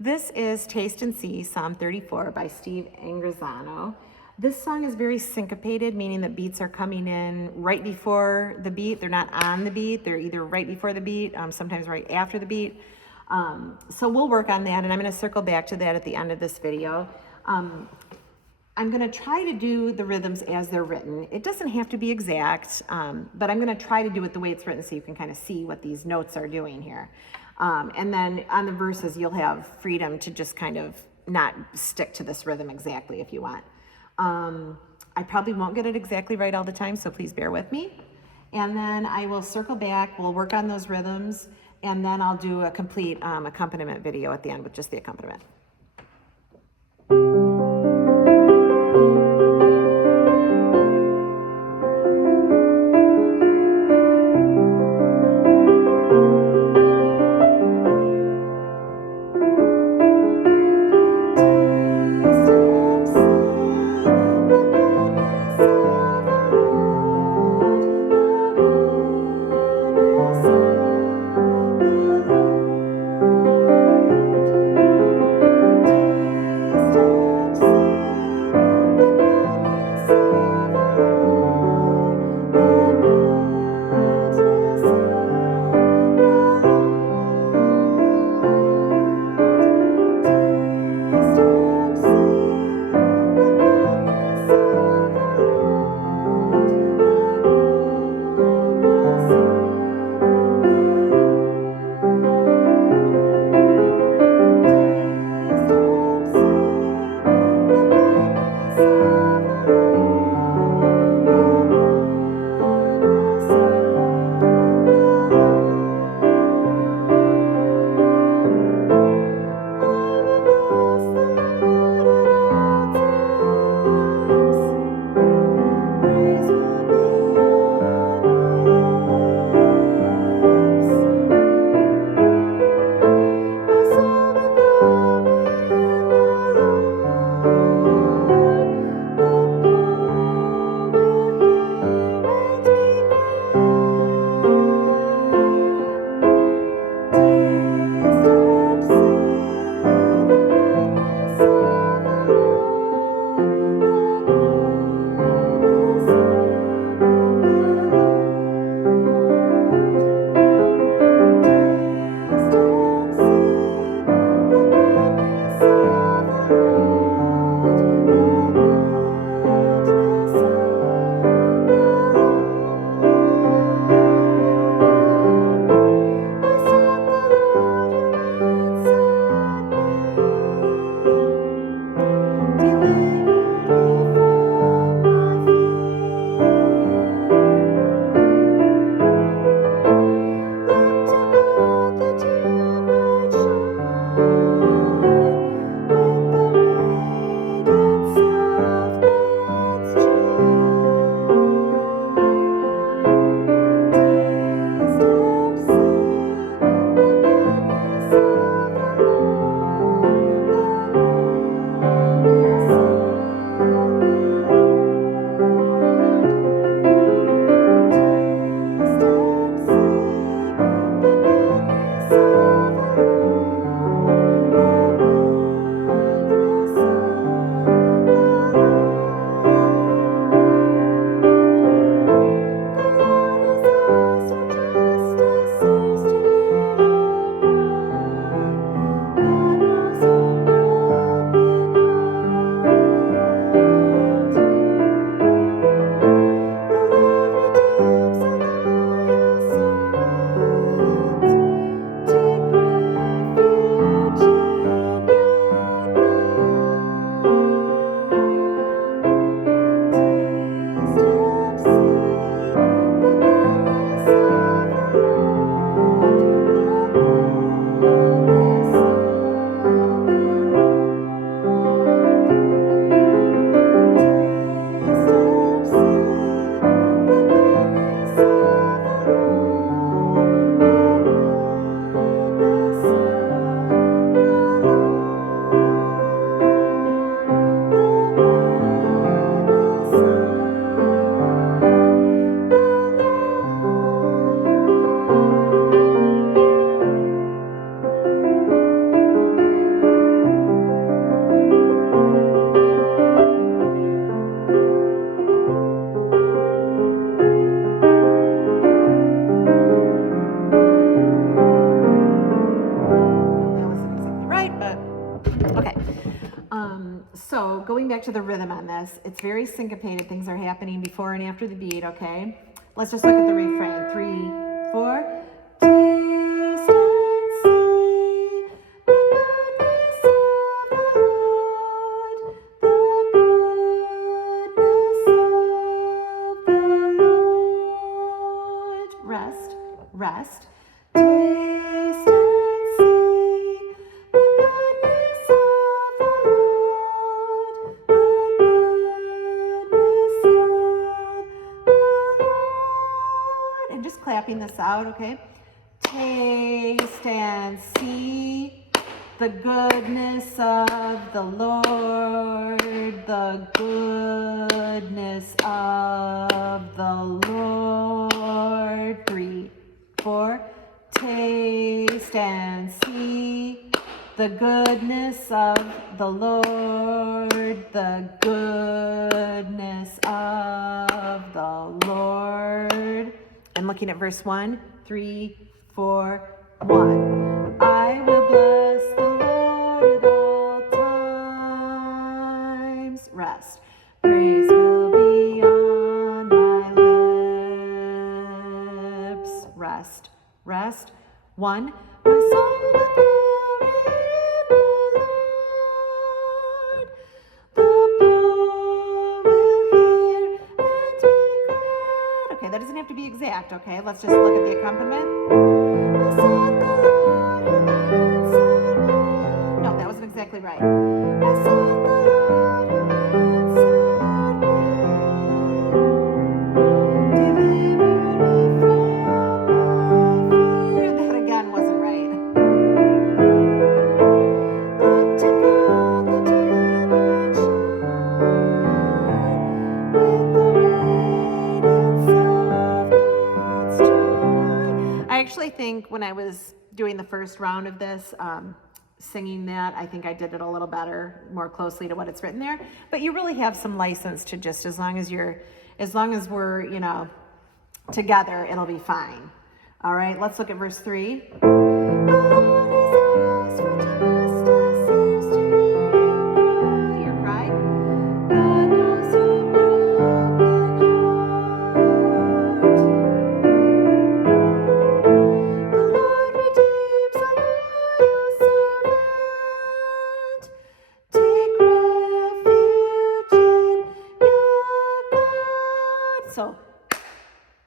This is Taste and See, Psalm 34 by Steve Angrisano. This song is very syncopated, meaning that beats are coming in right before the beat. They're not on the beat. They're either right before the beat, sometimes right after the beat. So we'll work on that, and I'm going to circle back to that at the end of this video. I'm going to try to do the rhythms as they're written. It doesn't have to be exact, but I'm going to try to do it the way it's written so you can kind of see what these notes are doing here. And then on the verses, you'll have freedom to just kind of not stick to this rhythm exactly if you want. I probably won't get it exactly right all the time, so please bear with me. And then I will circle back, we'll work on those rhythms, and then I'll do a complete accompaniment video at the end with just the accompaniment. So going back to the rhythm on this, it's very syncopated. Things are happening before and after the beat, okay? Let's just look at the refrain. 3, 4. Taste and see the goodness of the Lord, the goodness of the Lord. Rest, rest. Taste and see the goodness of the Lord, the goodness of the Lord. And just clapping this out, okay? Taste and see the goodness of the Lord, the goodness of the Lord. 3, 4. Taste and see the goodness of the Lord, the goodness of the Lord. And looking at verse 1, 3, 4, 1. I will bless the Lord at all times. Rest. Praise will be on my lips. Rest. Rest. 1. My soul will glory in the Lord. The poor will hear and be glad. Okay, that doesn't have to be exact, okay? Let's just look at the accompaniment. I sought the Lord who answered me. No, that wasn't exactly right. I sought the Lord who answered me. Delivered me from my fear. That again wasn't right. Look to God, the day might shine with the radiance of God's joy. I actually think when I was doing the first round of this, singing that, I think I did it a little better, more closely to what it's written there. But you really have some license to just, as long as we're, you know, together, it'll be fine. All right, let's look at verse 3. The Lord is eyes for justice, ears to hear your cry. God knows your broken heart. The Lord redeems a loyal servant. Take refuge in your God. So,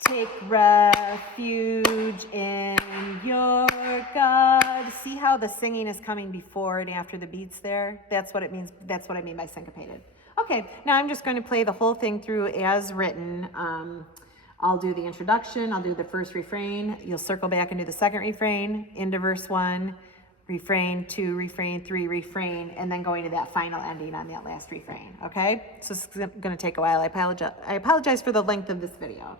take refuge in your God. See how the singing is coming before and after the beats there? That's what it means. That's what I mean by syncopated. Okay, now I'm just going to play the whole thing through as written. I'll do the introduction. I'll do the first refrain. You'll circle back and do the second refrain, into verse 1, refrain 2, refrain 3, refrain, and then going to that final ending on that last refrain. Okay? So this is going to take a while. I apologize for the length of this video.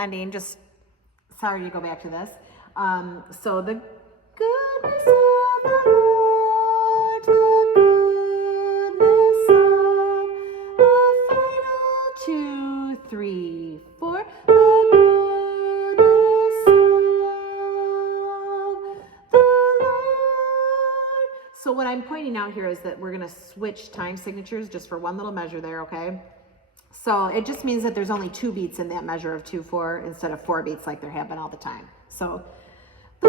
ending. Just sorry to go back to this. So the goodness of the Lord, the goodness of the final 2, 3, 4, the goodness of the Lord. So what I'm pointing out here is that we're going to switch time signatures just for one little measure there, okay? So it just means that there's only 2 beats in that measure of 2/4 instead of 4 beats like there have been all the time. So the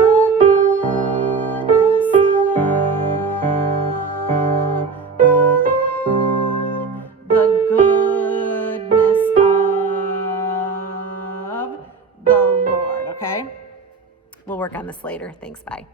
goodness of the Lord, okay? We'll work on this later. Thanks, bye.